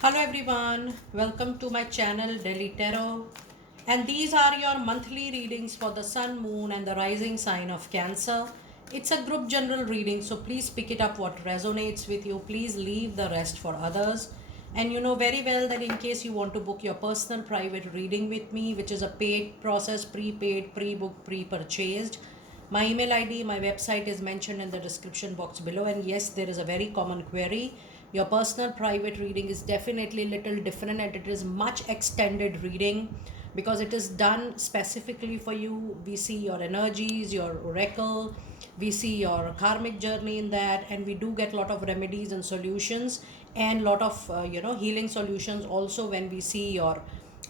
Hello everyone, welcome to my channel Delhi Tarot, and these are your monthly readings for the Sun, Moon and the rising sign of Cancer. It's a group general reading, so please pick it up what resonates with you. Please leave the rest for others. And you know very well that in case you want to book your personal private reading with me, which is a paid process, prepaid, pre-booked, pre-purchased, my email ID, my website is mentioned in the description box below. And yes, there is a very common query. Your personal private reading is definitely a little different and it is much extended reading because it is done specifically for you. We see your energies, your oracle, we see your karmic journey in that, and we do get a lot of remedies and solutions and lot of healing solutions also when we see your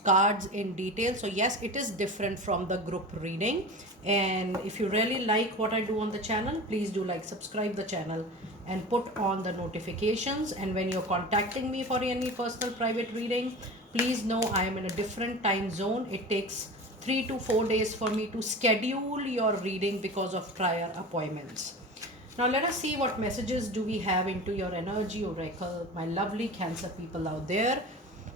cards in detail. So yes, it is different from the group reading, and if you really like what I do on the channel, please do like, subscribe the channel and put on the notifications. And when you're contacting me for any personal private reading, please know I am in a different time zone. It takes 3 to 4 days for me to schedule your reading because of prior appointments. Now let us see what messages do we have into your energy oracle, my lovely Cancer people out there.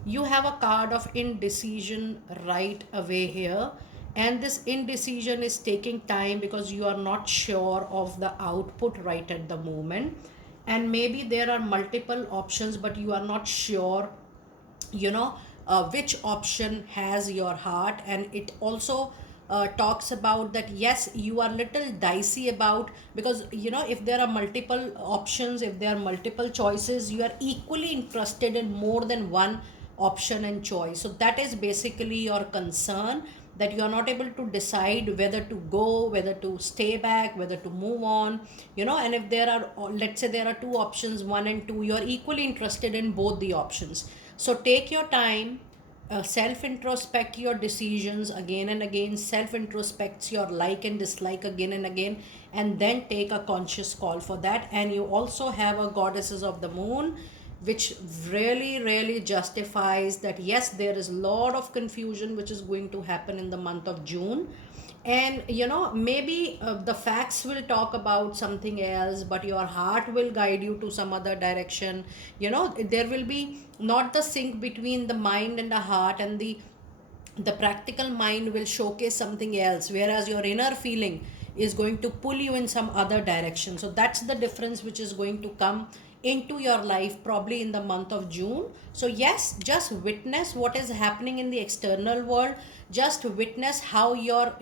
You have a card of indecision right away here, and this indecision is taking time because you are not sure of the output right at the moment, and maybe there are multiple options but you are not sure which option has your heart. And it also talks about that yes, you are little dicey about, because if there are multiple options, if there are multiple choices, you are equally interested in more than one option and choice. So that is basically your concern, that you are not able to decide whether to go, whether to stay back, whether to move on. And if there are, let's say there are two options, one and two, you are equally interested in both the options. So take your time, self introspect your decisions again and again, self introspect your like and dislike again and again, and then take a conscious call for that. And you also have a goddesses of the moon, which really justifies that yes, there is a lot of confusion which is going to happen in the month of June. And maybe the facts will talk about something else, but your heart will guide you to some other direction. There will be not the sync between the mind and the heart, and the practical mind will showcase something else, whereas your inner feeling is going to pull you in some other direction. So that's the difference which is going to come into your life probably in the month of June. So yes, just witness what is happening in the external world. Just witness how your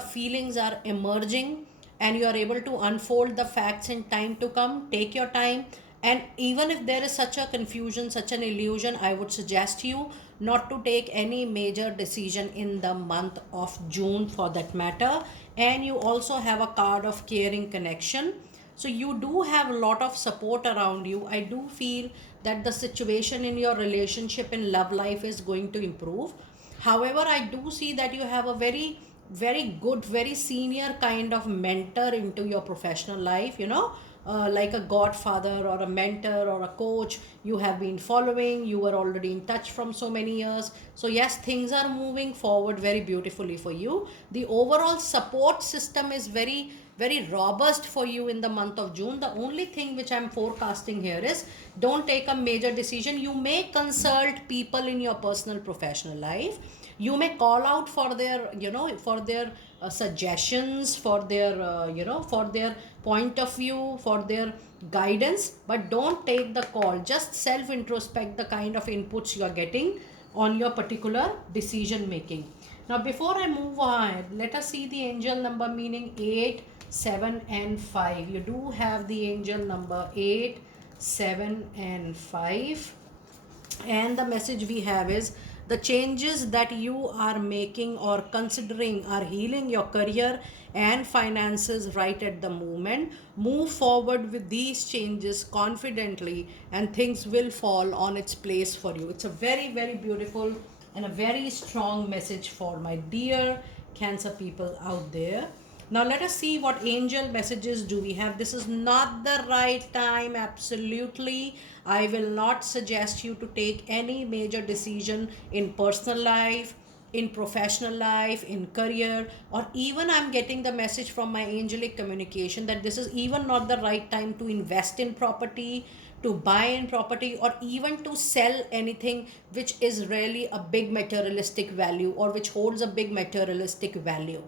feelings are emerging, and you are able to unfold the facts in time to come. Take your time, and even if there is such a confusion, such an illusion, I would suggest you not to take any major decision in the month of June for that matter. And you also have a card of caring connection. So you do have a lot of support around you. I do feel that the situation in your relationship and love life is going to improve. However, I do see that you have a very good, very senior kind of mentor into your professional life, like a godfather or a mentor or a coach you have been following. You were already in touch from so many years. So yes, things are moving forward very beautifully for you. The overall support system is very robust for you in the month of June. The only thing which I'm forecasting here is, don't take a major decision. You may consult people in your personal professional life. You may call out for their suggestions, for their for their point of view, for their guidance, but don't take the call. Just self introspect the kind of inputs you are getting on your particular decision making. Now before I move on, let us see the angel number meaning 8, 7 and 5. You do have the angel number 8, 7 and 5, and the message we have is, the changes that you are making or considering are healing your career and finances right at the moment. Move forward with these changes confidently and things will fall on its place for you. It's a very beautiful and a very strong message for my dear Cancer people out there. Now let us see what angel messages do we have. This is not the right time, absolutely. I will not suggest you to take any major decision in personal life, in professional life, in career, or even I'm getting the message from my angelic communication that this is even not the right time to invest in property, to buy in property, or even to sell anything which is really a big materialistic value or which holds a big materialistic value.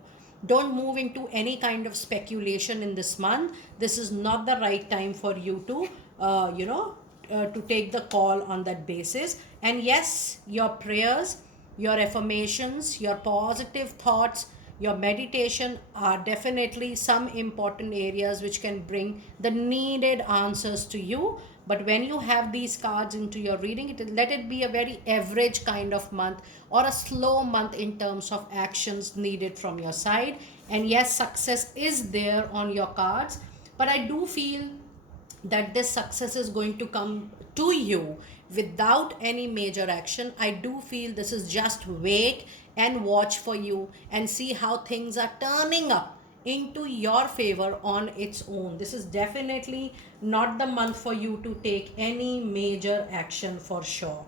Don't move into any kind of speculation in this month. This is not the right time for you to to take the call on that basis. And yes, your prayers, your affirmations, your positive thoughts, your meditation are definitely some important areas which can bring the needed answers to you. But when you have these cards into your reading, let it be a very average kind of month or a slow month in terms of actions needed from your side. And yes, success is there on your cards, but I do feel that this success is going to come to you without any major action. I do feel this is just wait and watch for you and see how things are turning up into your favor on its own. This is definitely not the month for you to take any major action for sure.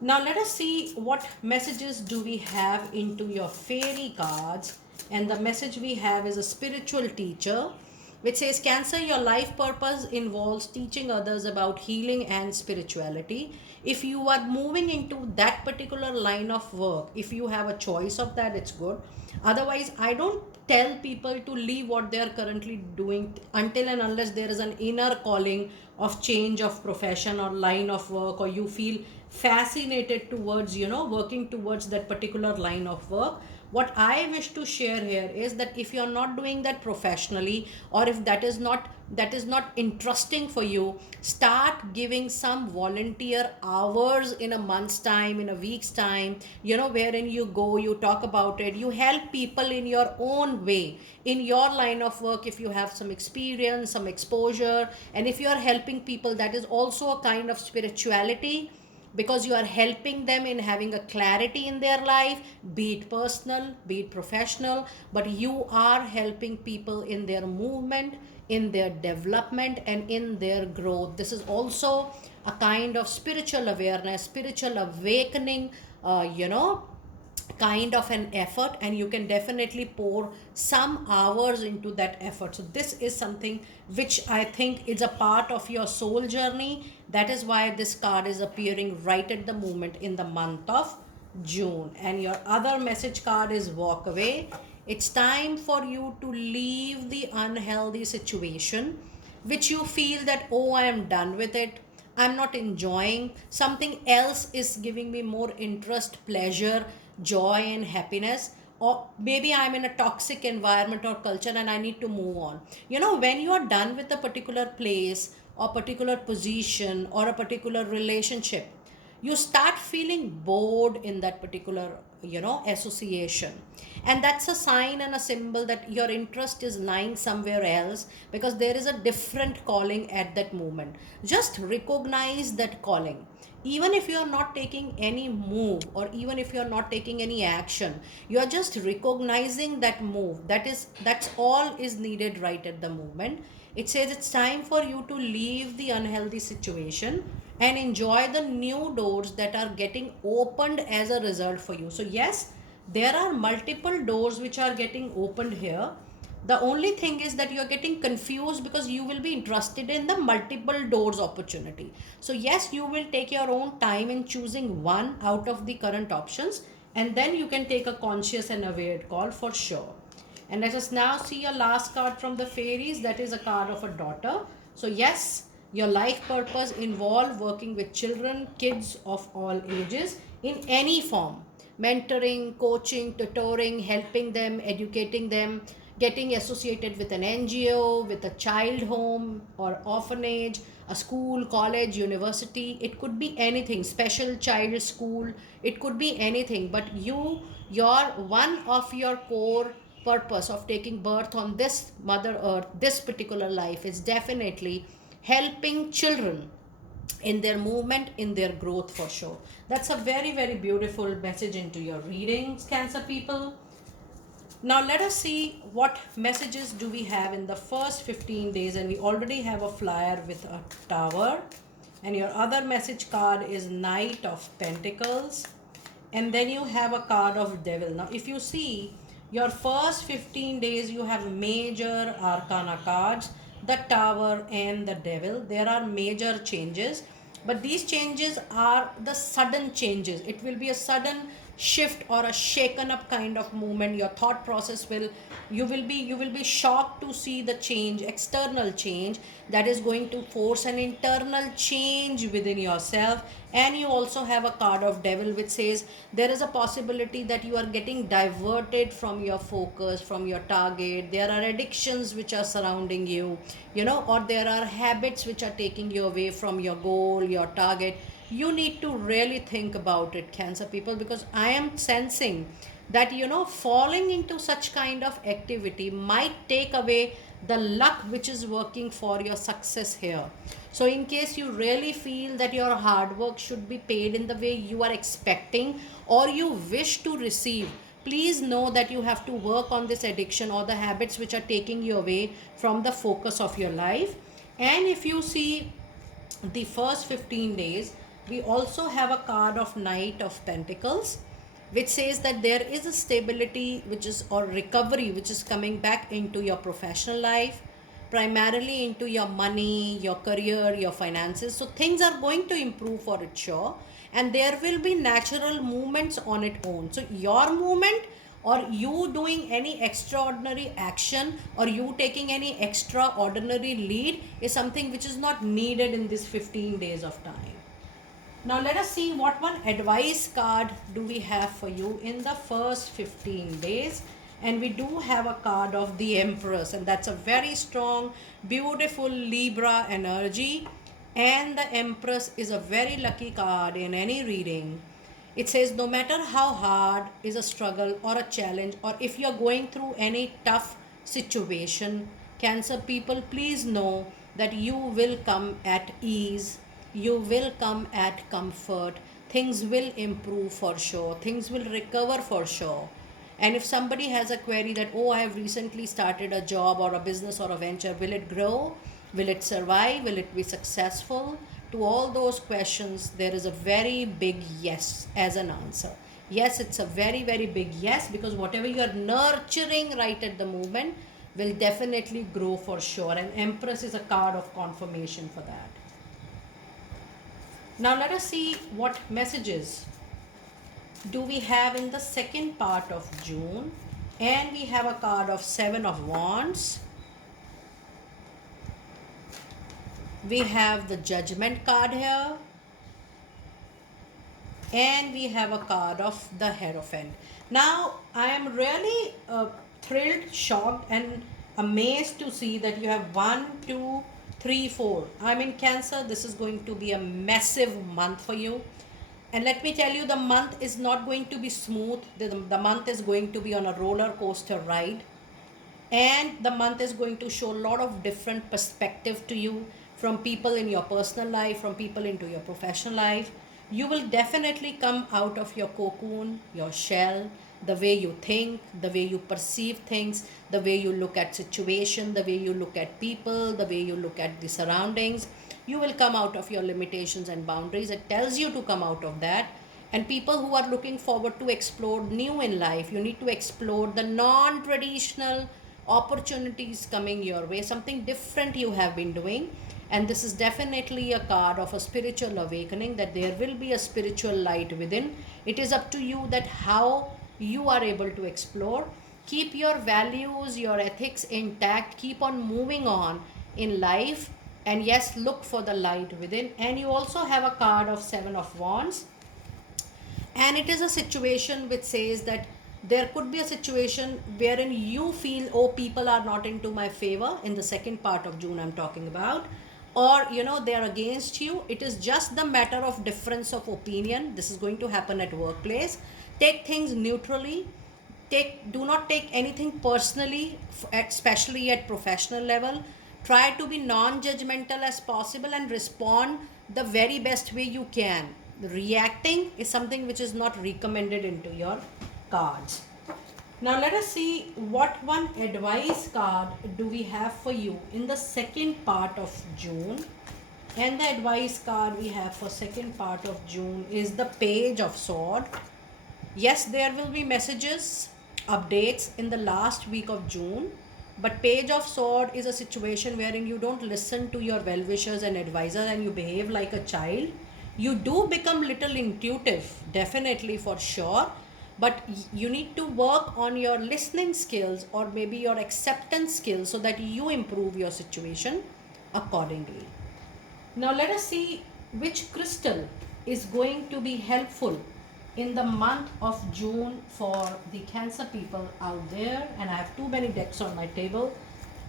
Now let us see what messages do we have into your fairy cards. And the message we have is a spiritual teacher, which says, Cancer, your life purpose involves teaching others about healing and spirituality. If you are moving into that particular line of work, if you have a choice of that, it's good. Otherwise, I don't tell people to leave what they are currently doing until and unless there is an inner calling of change of profession or line of work, or you feel fascinated towards working towards that particular line of work. What I wish to share here is that if you're not doing that professionally, or if that is not interesting for you, start giving some volunteer hours in a month's time, in a week's time, wherein you go, you talk about it, you help people in your own way, in your line of work. If you have some experience, some exposure, and if you are helping people, that is also a kind of spirituality, because you are helping them in having a clarity in their life, be it personal, be it professional, but you are helping people in their movement, in their development, and in their growth. This is also a kind of spiritual awareness, spiritual awakening, kind of an effort, and you can definitely pour some hours into that effort. So this is something which I think is a part of your soul journey. That is why this card is appearing right at the moment in the month of June. And your other message card is walk away. It's time for you to leave the unhealthy situation which you feel that, oh, I am done with it, I'm not enjoying. Something else is giving me more interest, pleasure, joy, and happiness. Or maybe I'm in a toxic environment or culture and I need to move on. When you are done with a particular place or particular position or a particular relationship, you start feeling bored in that particular association, and that's a sign and a symbol that your interest is lying somewhere else, because there is a different calling at that moment. Just recognize that calling. Even if you are not taking any move, or even if you are not taking any action, you are just recognizing that move. That's all is needed right at the moment. It says it's time for you to leave the unhealthy situation and enjoy the new doors that are getting opened as a result for you. So yes, there are multiple doors which are getting opened here. The only thing is that you're getting confused because you will be interested in the multiple doors opportunity. So yes, you will take your own time in choosing one out of the current options, and then you can take a conscious and aware call for sure. And let us now see a last card from the fairies. That is a card of a daughter. So yes, your life purpose involve working with children, kids of all ages in any form. Mentoring, coaching, tutoring, helping them, educating them, getting associated with an NGO, with a child home or orphanage, a school, college, university. It could be anything, special child school, it could be anything. But your one of your core purpose of taking birth on this mother earth, this particular life, is definitely helping children in their movement, in their growth for sure. That's a very, very beautiful message into your readings, Cancer people. Now let us see what messages do we have in the first 15 days. And we already have a flyer with a tower. And your other message card is Knight of Pentacles. And then you have a card of Devil. Now if you see, your first 15 days you have major arcana cards. the Tower and the Devil. There are major changes, but these changes are the sudden changes. It will be a sudden shift or a shaken up kind of movement. Your thought process will, you will be shocked to see the change, external change, that is going to force an internal change within yourself. And you also have a card of Devil, which says there is a possibility that you are getting diverted from your focus, from your target. There are addictions which are surrounding you, or there are habits which are taking you away from your goal, your target. You need to really think about it, Cancer people, because I am sensing that falling into such kind of activity might take away the luck which is working for your success here. So in case you really feel that your hard work should be paid in the way you are expecting or you wish to receive, please know that you have to work on this addiction or the habits which are taking you away from the focus of your life. And if you see the first 15 days, we also have a card of Knight of Pentacles, which says that there is a stability which is, or recovery which is coming back into your professional life, primarily into your money, your career, your finances. So things are going to improve for it, sure, and there will be natural movements on its own. So your movement, or you doing any extraordinary action, or you taking any extraordinary lead, is something which is not needed in this 15 days of time. Now let us see what one advice card do we have for you in the first 15 days. And we do have a card of the Empress, and that's a very strong, beautiful Libra energy. And the Empress is a very lucky card in any reading. It says no matter how hard is a struggle or a challenge, or if you're going through any tough situation, Cancer people, please know that you will come at ease, you will come at comfort, things will improve for sure, things will recover for sure. And if somebody has a query that, oh, I have recently started a job or a business or a venture, will it grow? Will it survive? Will it be successful? To all those questions, there is a very big yes as an answer. Yes, it's a very, very big yes, because whatever you are nurturing right at the moment will definitely grow for sure. And Empress is a card of confirmation for that. Now let us see what messages do we have in the second part of June. And we have a card of Seven of Wands. We have the Judgment card here. And we have a card of the Hierophant. Now, I am really thrilled, shocked, and amazed to see that you have 1, 2, 3, 4. I'm in Cancer. This is going to be a massive month for you. And let me tell you, the month is not going to be smooth. The month is going to be on a roller coaster ride. And the month is going to show a lot of different perspective to you, from people in your personal life, from people into your professional life. You will definitely come out of your cocoon, your shell, the way you think, the way you perceive things, the way you look at situation, the way you look at people, the way you look at the surroundings. You will come out of your limitations and boundaries. It tells you to come out of that. And people who are looking forward to explore new in life, you need to explore the non-traditional opportunities coming your way, something different you have been doing. And this is definitely a card of a spiritual awakening, that there will be a spiritual light within. It is up to you that how you are able to explore. Keep your values, your ethics intact, keep on moving on in life, and yes, look for the light within. And you also have a card of Seven of Wands, and it is a situation which says that there could be a situation wherein you feel, oh, people are not into my favor in the second part of June I'm talking about, or they are against you. It is just the matter of difference of opinion. This is going to happen at workplace. Take things neutrally. Do not take anything personally, especially at professional level. Try to be non-judgmental as possible and respond the very best way you can. Reacting is something which is not recommended into your cards. Now let us see what one advice card do we have for you in the second part of June. And the advice card we have for second part of June is the Page of Sword. Yes, there will be messages, updates in the last week of June, But page of sword is a situation wherein you don't listen to your well-wishers and advisors and you behave like a child. You do become little intuitive, definitely, for sure, but you need to work on your listening skills or maybe your acceptance skills so that you improve your situation accordingly. Now let us see which crystal is going to be helpful in the month of June for the Cancer people out there. And I have too many decks on my table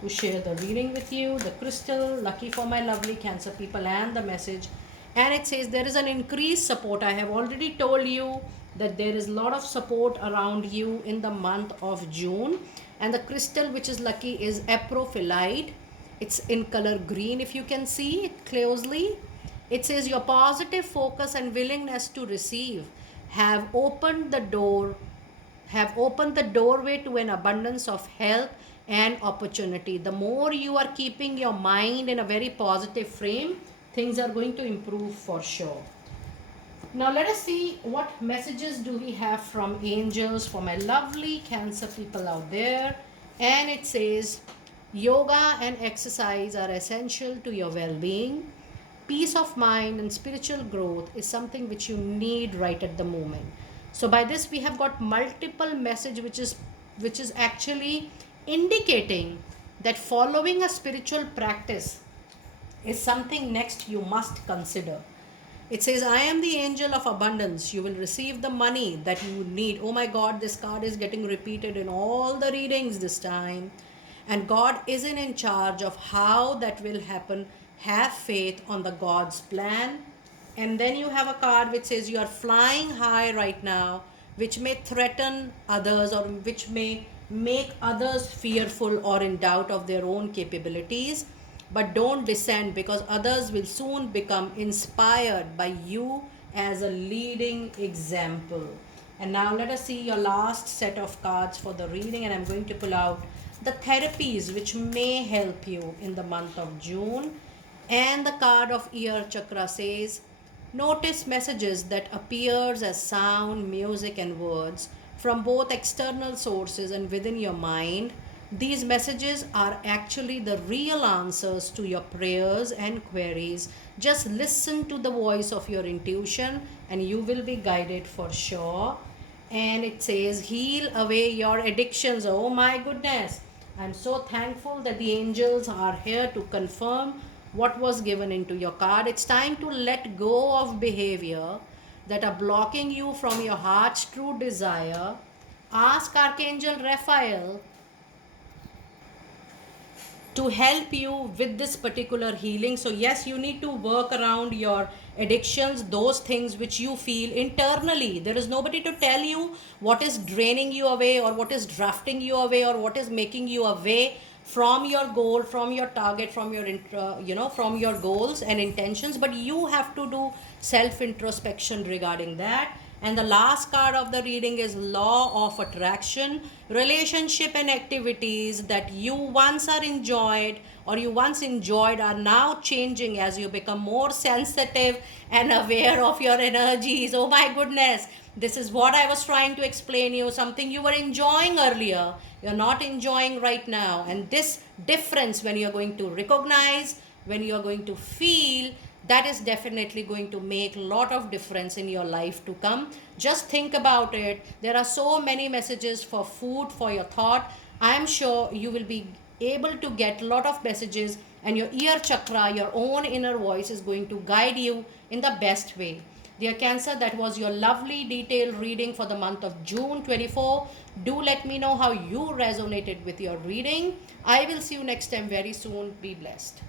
to share the reading with you. The crystal, lucky for my lovely Cancer people, and the message. And it says there is an increased support. I have already told you that there is a lot of support around you in the month of June. And the crystal which is lucky is Aprophyllite. It's in color green if you can see it closely. It says your positive focus and willingness to receive have opened the door, have opened the doorway to an abundance of health and opportunity. The more you are keeping your mind in a very positive frame, things are going to improve for sure. Now let us see what messages do we have from angels for my lovely Cancer people out there. And it says yoga and exercise are essential to your well-being. Peace of mind and spiritual growth is something which you need right at the moment. So by this we have got multiple message which is actually indicating that following a spiritual practice is something next you must consider. It says, I am the angel of abundance. You will receive the money that you need. Oh my God, this card is getting repeated in all the readings this time. And God isn't in charge of how that will happen. Have faith on the God's plan. And then you have a card which says you are flying high right now, which may threaten others or which may make others fearful or in doubt of their own capabilities. But don't descend, because others will soon become inspired by you as a leading example. And now let us see your last set of cards for the reading, and I'm going to pull out the therapies which may help you in the month of June. And the card of ear chakra says, notice messages that appears as sound, music and words from both external sources and within your mind. These messages are actually the real answers to your prayers and queries. Just listen to the voice of your intuition and you will be guided for sure. And it says, heal away your addictions. Oh my goodness. I'm so thankful that the angels are here to confirm what was given into your card. It's time to let go of behavior that are blocking you from your heart's true desire. Ask Archangel Raphael to help you with this particular healing. So yes, you need to work around your addictions, those things which you feel internally. There is nobody to tell you what is draining you away or what is drafting you away or what is making you away from your goal, from your target, from your from your goals and intentions. But you have to do self introspection regarding that. And the last card of the reading is law of attraction. Relationship and activities that you once are enjoyed or you once enjoyed are now changing as you become more sensitive and aware of your energies. Oh my goodness. This is what I was trying to explain you. Something you were enjoying earlier, you're not enjoying right now. And this difference, when you're going to recognize, when you're going to feel, that is definitely going to make a lot of difference in your life to come. Just think about it. There are so many messages for food for your thought. I'm sure you will be able to get a lot of messages, and your ear chakra, your own inner voice, is going to guide you in the best way. Dear Cancer, that was your lovely detailed reading for the month of June 24. Do let me know how you resonated with your reading. I will see you next time very soon. Be blessed.